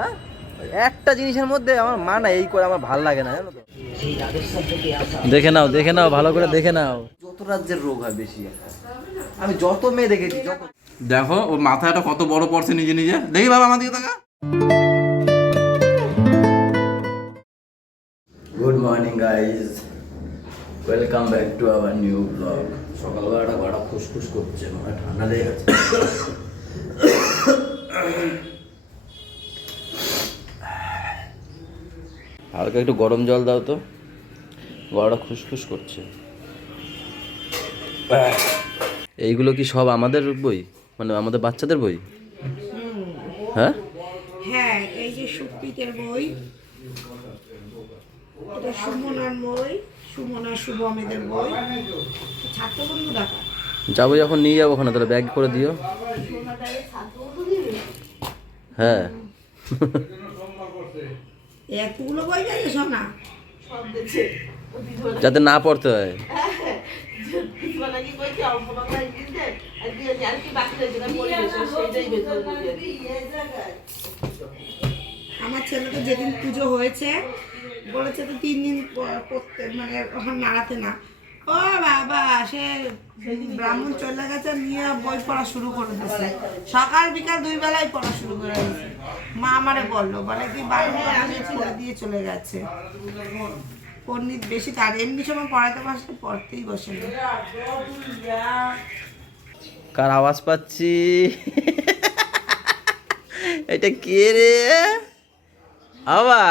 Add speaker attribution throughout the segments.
Speaker 1: হ্যাঁ? একটা জিনিসের মধ্যে আমার মা না এই করে আমার ভালো লাগে না জানো তো। দেখে নাও দেখে নাও ভালো করে দেখে নাও। যত রাজ্যের রোগ হয় বেশি আমি যত মেয়ে দেখেছি যত
Speaker 2: দেখো ওর মাথাটা কত বড় পড়ছে নিজে নিজে। দেখি বাবা আমার দিকে তাকা।
Speaker 1: Good morning guys welcome back to our new blog সকালবেলাটা গড়া ফুসফুস করছে মানে ঠান্ডা লেগে গেছে। হালকা একটু গরম জল দাও তো। গলাটা খুসখুস করছে। এইগুলো কি সব আমাদের বই? মানে আমাদের বাচ্চাদের বই? হ্যাঁ?
Speaker 3: হ্যাঁ এই যে সুপ্রীতের বই এটা সুমনার বই সুমনা শুভমেদের বই।
Speaker 1: যাব যখন নিয়ে যাব ওখানে তাহলে ব্যাগ করে দিও। হ্যাঁ।
Speaker 3: এতগুলো বই যাই শোনা
Speaker 1: যাতে না পড়তে হয়।
Speaker 3: আমার ছেলেকে যেদিন পুজো হয়েছে বলেছে তো তিন দিন পড়তে করতে মানে ওখানে নাড়াতে না। ও বাবা, সে ব্রাহ্মণ চলে গেছে, নিয়ে বই পড়া শুরু করে দিচ্ছে সকাল বিকাল দুই বেলায় পড়া শুরু করে দিচ্ছে মা আমারে বলল, বলে কি পড়ে দিয়ে চলে গেছে। পণ্ডিত বেশি তার এমনি সময় পড়াতে বসলে পড়তেই বসে
Speaker 1: কার আওয়াজ পাচ্ছি? এটা কে রে? আবা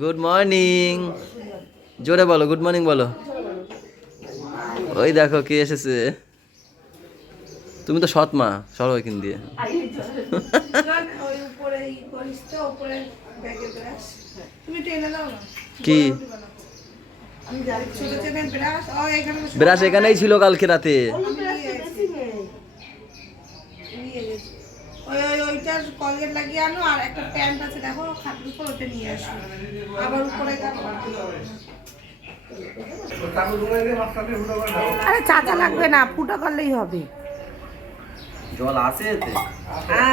Speaker 1: গুড মর্নিং জোরে বলো গুড মর্নিং বলো। ওই দেখো কে এসেছে। তুমি তো সৎ মা সরো ওইখান দিয়ে। কি?
Speaker 3: ব্রাশ এখানে
Speaker 1: এখানেই ছিল কালকে রাতে।
Speaker 3: ওই ওই ওইটার কলগেট লাগিয়ে আনো আর একটা প্যান্ট আছে দেখো খাটের উপর ওটা নিয়ে আসো আবার উপরে আরে চাচা লাগবে না ফুটা করলেই হবে।
Speaker 1: জল আছে এতে?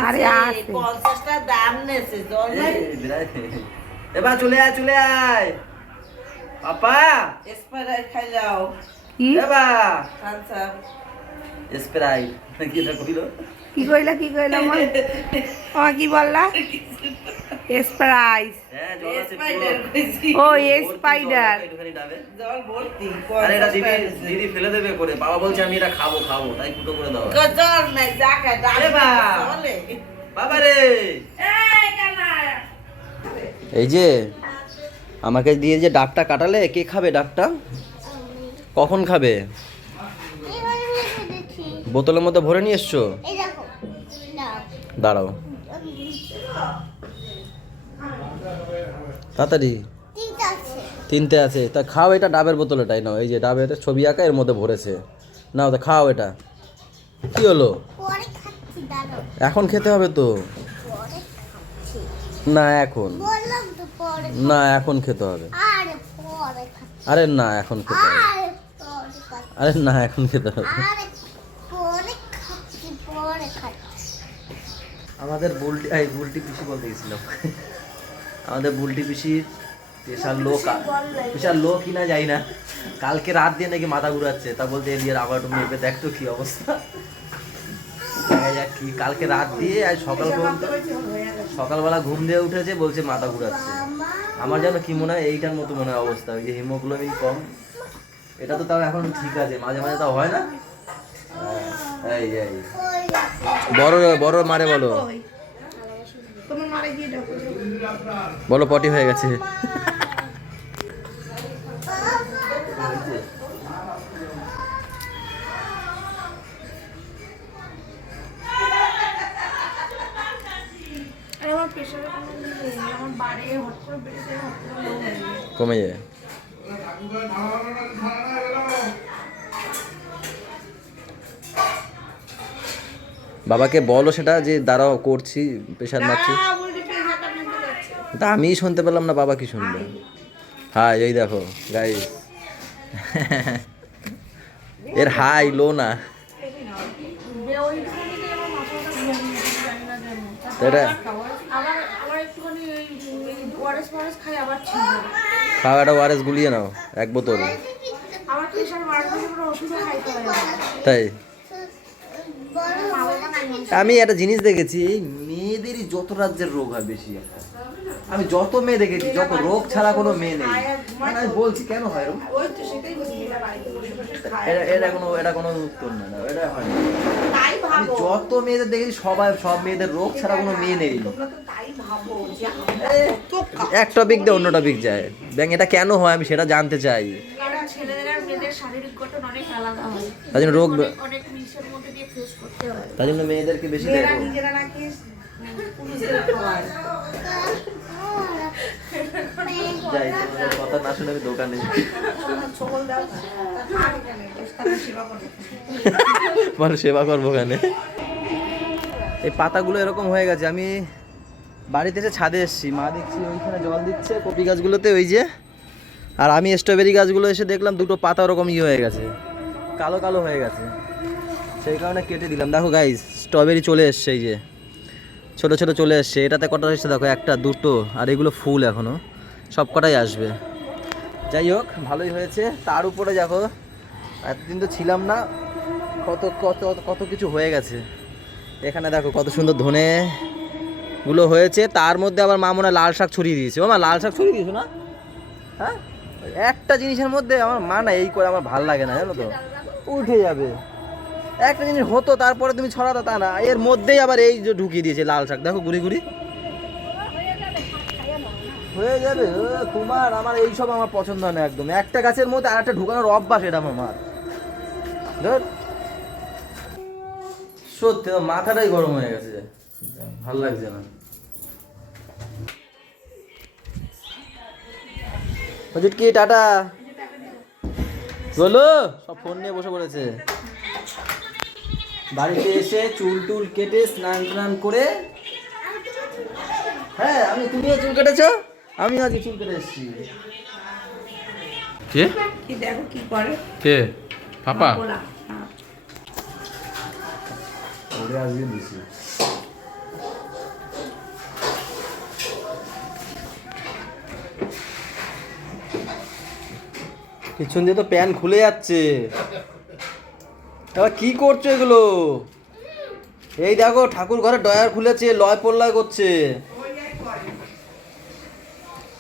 Speaker 3: আরে আছে
Speaker 4: পঞ্চাশটা দাম নেছে জল
Speaker 1: এবার চলে আয় চলে আয়। পাপা।
Speaker 4: স্প্রাইট খাই যাও।
Speaker 3: কি?
Speaker 1: এবার।
Speaker 4: আচ্ছা
Speaker 1: স্প্রাইট। কি এটা কইল
Speaker 3: কি কইলা কি কইলা মা কি বললা? স্প্রাইস
Speaker 1: হ্যাঁ
Speaker 3: ও এ স্পাইডার
Speaker 1: একটুখানি ডাবে।
Speaker 4: জল ভর্তি
Speaker 1: আরে এটা দিদি দিদি ফেলে দেবে করে। বাবা বলছে আমি এটা খাব খাব তাই ফুটো করে দাও।
Speaker 4: জল নাই ডাল
Speaker 1: বাবা রে!
Speaker 4: এই
Speaker 1: যে আমাকে দিয়ে যে ডাকটা কাটালে কে খাবে ডাকটা কখন খাবে? বোতলের মধ্যে ভরে নিয়ে এসছো?
Speaker 5: এই দেখো নাও
Speaker 1: দাঁড়াও। তাড়াতাড়ি।
Speaker 5: তিনটে আছে।
Speaker 1: তা খাও এটা ডাবের বোতলটাই নাও। এই যে ডাবের ছবি আঁকা এর মধ্যে ভরেছে। নাও তা খাও এটা। কি হলো? এখন খেতে হবে তো? না এখন। না এখন খেতে হবে।
Speaker 5: আরে পরে খাচ্ছি।
Speaker 1: আরে না এখন খেতে হবে।
Speaker 5: আরে পরে খাচ্ছি।
Speaker 1: আরে না এখন খেতে হবে।
Speaker 5: আরে পরে খাচ্ছি পরে খাচ্ছি।
Speaker 1: আমাদের বুলটি এই বুলটি পিসি বলতে গেছিলাম আমাদের বুলটি পিসির বিশাল লোক বিশাল লোক কিনা যাই না। কালকে রাত দিয়ে নাকি মাথা ঘুরাচ্ছে। তা বলতে এলিয়ার আবার একটু মেপে দেখ তো কি অবস্থা। দেখা যাক কি। কালকে রাত দিয়ে আজ সকাল পর্যন্ত সকালবেলা ঘুম দিয়ে উঠেছে বলছে মাথা ঘুরাচ্ছে। আমার যেন কি মনে হয় এইটার মতো মনে হয় অবস্থা। ওই যে হিমোগ্লোবিন কম। এটা তো তাও এখন ঠিক আছে। মাঝে মাঝে তাও হয় না। হ্যাঁ, এই বড় বড় মারে বলো।
Speaker 3: তোমার মারে গিয়ে
Speaker 1: বলো পটি হয়ে গেছে।
Speaker 3: যায়।
Speaker 1: কমে যায়। বাবাকে বলো সেটা যে দাঁড়াও করছি প্রেশার মারছি
Speaker 3: আ, বলছি প্রেশারটা নেমে যাচ্ছে
Speaker 1: তা আমিই শুনতে পেলাম না বাবা কি শুনবে? হাই এই দেখো গাই এর হাই লো না। এটা খাওয়াটা ওয়ারেস গুলিয়ে নাও এক বোতল। তাই। আমি একটা জিনিস দেখেছি এই মেয়েদেরই যত রাজ্যের রোগ হয় বেশি একটা। আমি যত মেয়ে দেখেছি যত রোগ ছাড়া কোনো মেয়ে নেই। মানে আমি বলছি কেন হয় এরকম? এটা এটা কোনো এটা কোনো উত্তর না না, এটা হয় না। আমি যত মেয়েদের দেখেছি সবাই সব মেয়েদের রোগ ছাড়া কোনো মেয়ে নেই। এক টপিক দিয়ে অন্য টপিক যায়। ব্যাং এটা কেন হয় আমি সেটা জানতে চাই।
Speaker 6: কারণ ছেলেদের আর মেয়েদের শারীরিক গঠন অনেক আলাদা
Speaker 1: তাই জন্য রোগ
Speaker 6: অনেক অনেক মিশের মধ্যে দিয়ে ফেস করতে হয়।
Speaker 1: তাই জন্য মেয়েদেরকে বেশি দেখো। যাই কথা না শুনে আমি দোকানে মানুষ সেবা করব ওখানে এই পাতাগুলো এরকম হয়ে গেছে, আমি বাড়িতে এসে ছাদে এসেছি। মা দেখছি ওইখানে জল দিচ্ছে, কপি গাছগুলোতে ওই যে। আর আমি স্ট্রবেরি গাছগুলো এসে দেখলাম, দুটো পাতা ওরকম ইয়ে হয়ে গেছে, কালো কালো হয়ে গেছে। সেই কারণে কেটে দিলাম। দেখো গাইজ স্ট্রবেরি চলে এসছে এই যে। ছোটো ছোটো চলে এসছে। এটাতে কটা এসছে দেখো? একটা, দুটো, আর এগুলো ফুল এখনও সব কটাই আসবে। যাই হোক, ভালোই হয়েছে। তার উপরে দেখো, এতদিন তো ছিলাম না। কত কত কত কিছু হয়ে গেছে। এখানে দেখো, কত সুন্দর ধনে গুলো হয়েছে। তার মধ্যে আবার মা মনে লাল শাক ছড়িয়ে দিয়েছে। ও মা, লাল শাক ছড়িয়ে দিয়েছ না? হ্যাঁ? একটা জিনিসের মধ্যে আমার মা না এই করে আমার ভালো লাগে না, জানো তো? উঠে যাবে। একটা জিনিস হতো, তারপরে তুমি ছড়াতো তা না। এর মধ্যেই আবার এই যে ঢুকিয়ে দিয়েছে লাল শাক। দেখো গুড়ি গুড়ি হয়ে যাবে তোমার, আমার এইসব আমার পছন্দ হয় না একদম। একটা গাছের মধ্যে আর একটা ঢুকানোর অভ্যাস এটা আমার। সত্যি মাথাটাই গরম হয়ে গেছে। ভালো লাগছে না। কি, টাটা? বলো, সব ফোন নিয়ে বসে পড়েছে। বাড়িতে এসে চুল টুল কেটে স্নান টান করে হ্যাঁ আমি তুমিও চুল কেটেছো? আমি আজকে চুল কেটে এসেছি।
Speaker 2: কে?
Speaker 3: কি দেখো কি করে?
Speaker 2: কে? পাপা?
Speaker 3: ওরা হ্যাঁ।
Speaker 1: ওরে আজকে দিছি। পিছন দিয়ে তো প্যান্ট খুলে যাচ্ছে। এবার কি করছ এগুলো? এই দেখো ঠাকুর ঘরে ডয়ার খুলেছে লয় পল্লয় করছে।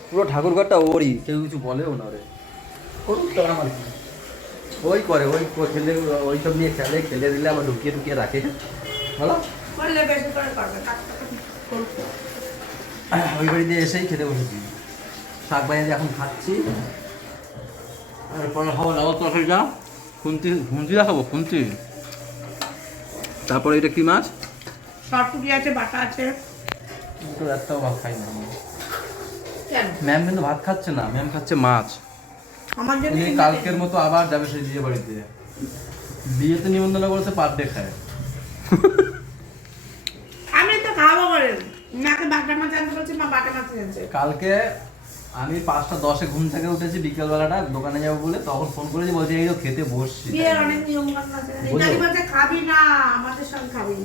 Speaker 1: পুরো ঠাকুর ঘরটা ওরই কেউ কিছু বলেও না রে করুক তো আমার ওই করে ওই খেলে ওই সব নিয়ে খেলে খেলে দিলে আবার ঢুকিয়ে ঢুকিয়ে রাখে। বলো। ওই বাড়িতে এসেই খেতে বসেছি। শাক ভাজি এখন খাচ্ছি।
Speaker 2: তারপরে ডাবল তরকারিটা খুন্তি খুন্তি দেখাবো খুন্তি। তারপরে এটা কি মাছ?
Speaker 3: সরপুরি আছে বাটা আছে।
Speaker 1: তো একটাও ভাত খাই না
Speaker 3: কেন?
Speaker 1: ম্যাম কিন্তু ভাত খাচ্ছে না ম্যাম খাচ্ছে মাছ।
Speaker 3: আমার জন্য
Speaker 1: কালকের মতো আবার যাবে সেই বিয়ে বাড়িতে। বিয়েতে নিমন্ত্রণ করেছে পার ডে খায়।
Speaker 3: আমি তো খাব করে। মাকে বাটা মাছ আনতে বলছি মা বাটা মাছ এনেছে।
Speaker 1: কালকে আমি পাঁচটা দশে ঘুম থেকে উঠেছি বিকেলবেলাটা দোকানে যাব বলে তখন ফোন করেছি বলছি এই তো খেতে বসছি।
Speaker 3: বিয়ের অনেক নিয়ম কানুন আছে? খাবি না আমাদের সঙ্গে খাবি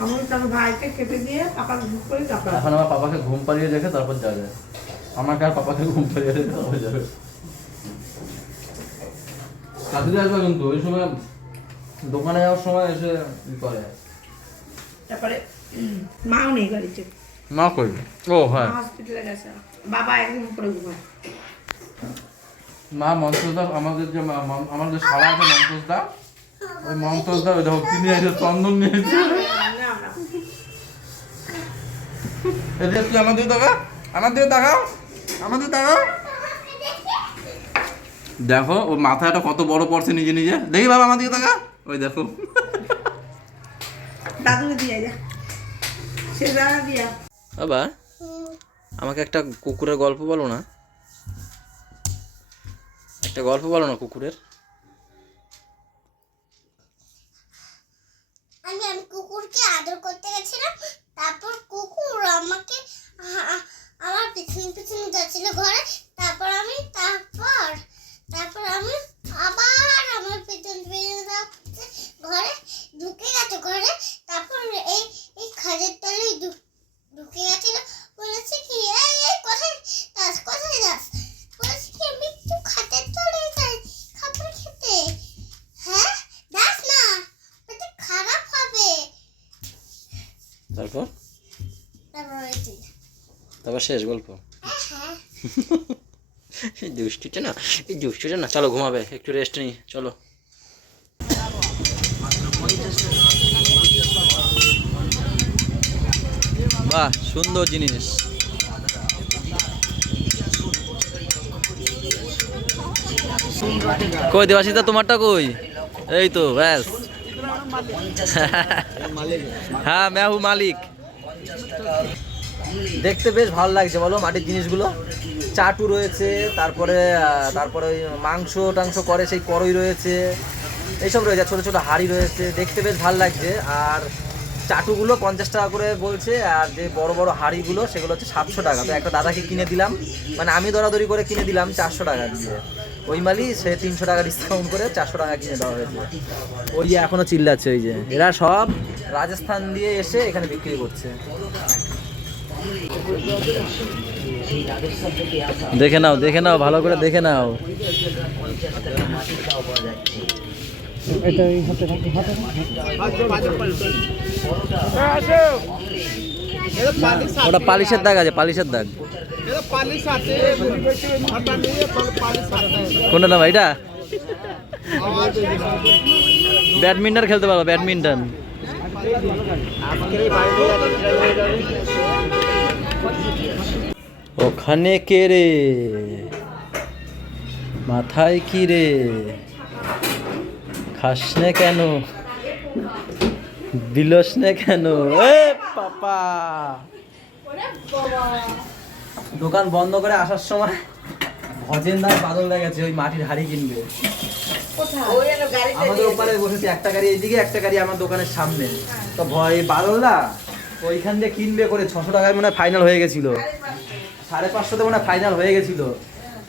Speaker 3: আমি তোর ভাইকে খেতে দিয়ে পাপা ঘুম করে তারপর
Speaker 1: এখন আমার পাপাকে ঘুম পাড়িয়ে রেখে তারপর যাবে আমাকে আর পাপাকে ঘুম পাড়িয়ে রেখে তারপর যাবে? তাড়াতাড়ি আসবে কিন্তু ওই সময় দোকানে যাওয়ার সময় এসে করে।
Speaker 3: তারপরে মাও নেই বাড়িতে
Speaker 2: মা কই ও হ্যাঁ।
Speaker 3: হসপিটালে গেছে। বাবা ঘুমায়।
Speaker 2: মা মন্তসদা আমাদের যে আমাদের সারা আছে মন্তসদা ওই মন্তসদা ওই দেখো তিনি এসে চন্দন নিয়েছে এদের তুই আমাদের দেখা আমাদের দেখাও আমাদের দেখাও দেখো ওর মাথাটা কত বড় পড়ছে নিজে নিজে। দেখি বাবা আমাদের দেখা ওই দেখো।
Speaker 3: দাদুকে দিয়ে যা। সে দাদা দিয়া
Speaker 1: বাবা, আমাকে একটা কুকুরের গল্প বলো না। একটা গল্প বলো না কুকুরের।
Speaker 5: আমি আমি কুকুরকে আদর করতে গেছিলাম, তারপর কুকুর আমাকে আমার পিছনে পিছনে যাচ্ছিল ঘরে, তারপর আমি, তারপর তারপর আমি আবার আমার পিছন পিছনে যাচ্ছে ঘরে ঢুকে গেছে ঘরে তারপর এই এই খাজের তলে ঢুকে গেছিল তারপর হয়েছিল
Speaker 1: তারপর শেষ গল্প। দুষ্টুটা না এই দুষ্টুটা না চলো ঘুমাবে একটু রেস্ট নিই চলো। বাহ সুন্দর জিনিস। কই দেবাশিতা তোমারটা কই? এই তো ব্যাস। হ্যাঁ ম্যাহু মালিক। দেখতে বেশ ভালো লাগছে, বলো মাটির জিনিসগুলো। চাটু রয়েছে, তারপরে তারপরে ওই মাংস টাংস করে, সেই করই রয়েছে। এইসব রয়েছে ছোটো ছোটো হাঁড়ি রয়েছে, দেখতে বেশ ভালো লাগছে। আর চাটুগুলো পঞ্চাশ টাকা করে বলছে, আর যে বড় বড় হাঁড়িগুলো, সেগুলো হচ্ছে সাতশো টাকা। তো একটা দাদাকে কিনে দিলাম মানে আমি দরাদরি করে কিনে দিলাম চারশো টাকা দিয়ে। ওই মালি সে তিনশো টাকা ডিসকাউন্ট করে চারশো টাকা কিনে দেওয়া হয়েছে। ওই যে এখনও চিল্লাচ্ছে, ওই যে। এরা সব রাজস্থান দিয়ে এসে এখানে বিক্রি করছে। দেখে নাও দেখে নাও, ভালো করে দেখে নাও। ওটা পালিশের দাগ আছে, পালিশের দাগ। কোনটা নাম এটা? ব্যাডমিন্টন খেলতে পারো, ব্যাডমিন্টন। ওখানে কে রে? মাথায় কি রে? খাস নে কেন? দিলস নে কেন পাপা! দোকান বন্ধ করে আসার সময় ভজেন্দার বাদল গেছে, ওই মাটির হাড়ি কিনবে। আমাদের ওপারে বসেছি, একটা গাড়ি এইদিকে, একটা গাড়ি আমার দোকানের সামনে। তো ভয় বাদল বাদলদা? ওইখান দিয়ে কিনবে করে ছশো টাকায় মনে ফাইনাল হয়ে গেছিল। সাড়ে পাঁচশোতে মনে ফাইনাল হয়ে গেছিল।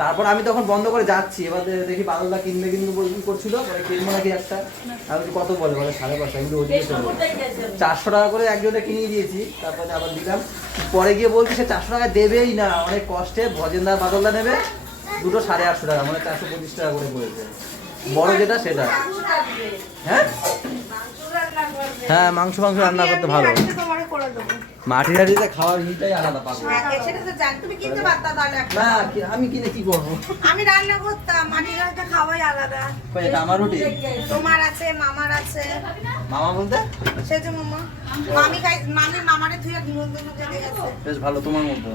Speaker 1: তারপর আমি তখন বন্ধ করে যাচ্ছি। এবার দেখি বাদলদা কিনবে কিনবে করছিল। কিনবো নাকি একটা। আমি কত বলে? বলে, সাড়ে পাঁচশো। চলো। চারশো টাকা করে একজনে কিনিয়ে দিয়েছি। তারপরে আবার দিলাম। পরে গিয়ে বলছি, সে চারশো টাকা দেবেই না। অনেক কষ্টে ভজেন্দার বাদলদা নেবে। দুটো সাড়ে আটশো টাকা মানে চারশো পঁচিশ টাকা করে পড়েছে। বড় যেটা সেটা। হ্যাঁ? হ্যাঁ মাংস মাংস রান্না করতে ভালো।
Speaker 6: তোমাকে করে দেবো
Speaker 1: মাটির হাঁড়িতে খাওয়ার হিটাই আলাদা পাবো
Speaker 4: হ্যাঁ, সেটা তো জান। তুমি কিনতে পারতা তাহলে একটা।
Speaker 1: না আমি কিনে কি করব?
Speaker 6: আমি রান্না করতাম মাটির হাতে খাওয়াই আলাদা।
Speaker 1: কই, এটা আমার রুটি?
Speaker 6: তোমার আছে মামার আছে।
Speaker 1: মামা বলতে?
Speaker 6: সে যে মামা। মামি খাই মামি মামারে ধুয়ে নিমন্ত্রণ যেতে গেছে।
Speaker 1: বেশ ভালো তোমার মতো।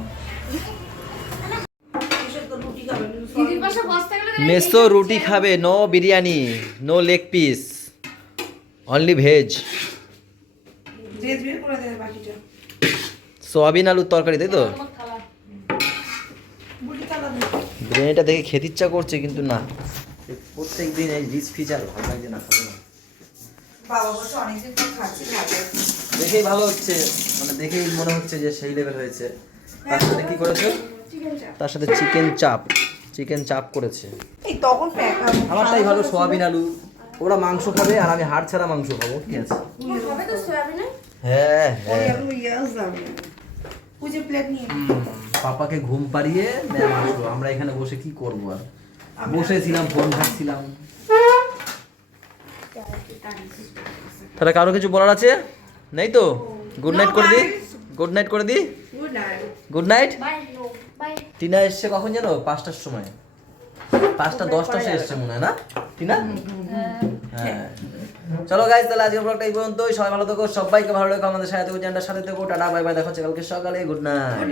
Speaker 6: দিদির পাশে বসতে
Speaker 1: মেসো রুটি খাবে no biryani no leg piece only veg soybean আলুর তরকারি তাই তো? বিরিয়ানিটা দেখে খেতে ইচ্ছা করছে কিন্তু না। প্রত্যেক দিন এই রিচ ফিচার ভালো লাগছে না খাব দেখেই ভালো হচ্ছে মানে দেখেই মনে হচ্ছে যে সেই লেভেল হয়েছে। তার সাথে কি করেছে? তার সাথে চিকেন চাপ। চিকেন চাপ করেছে।
Speaker 3: এই তখন প্যাক
Speaker 1: আমারটাই ভালো সোয়াবিন আলু। ওরা মাংস খাবে আর আমি হাড় ছাড়া মাংস খাব কি আছে?
Speaker 6: হবে তো সোয়াবিনে?
Speaker 1: হ্যাঁ
Speaker 3: ওই
Speaker 1: হ্যাঁ।
Speaker 3: আলু ইয়াস যাবে পুজো প্লেট নিয়ে
Speaker 1: হুম, পাপাকে ঘুম পাড়িয়ে ম্যাম আসলো। আমরা এখানে বসে কি করব আর? বসেছিলাম ফোন ঘাটছিলাম। তাহলে কারও কিছু বলার আছে? নেই তো? গুড নাইট করে দি। গুড নাইট করে দি।
Speaker 3: Good night
Speaker 1: good night Tina এসছে কখন জানো? পাঁচটার সময়। পাঁচটা দশটা সে এসছে মনে হয় না? টিনা? হ্যাঁ। চলো গাইজ তাহলে আজকে ব্লগটা এই পর্যন্ত সবাই ভালো থাকো সবাইকে ভালো রেখো আমাদের সাথে থাকো চ্যানেলটার সাথে থেকো টাটা বাই বাই দেখো হচ্ছে কালকে সকালে।
Speaker 3: Good night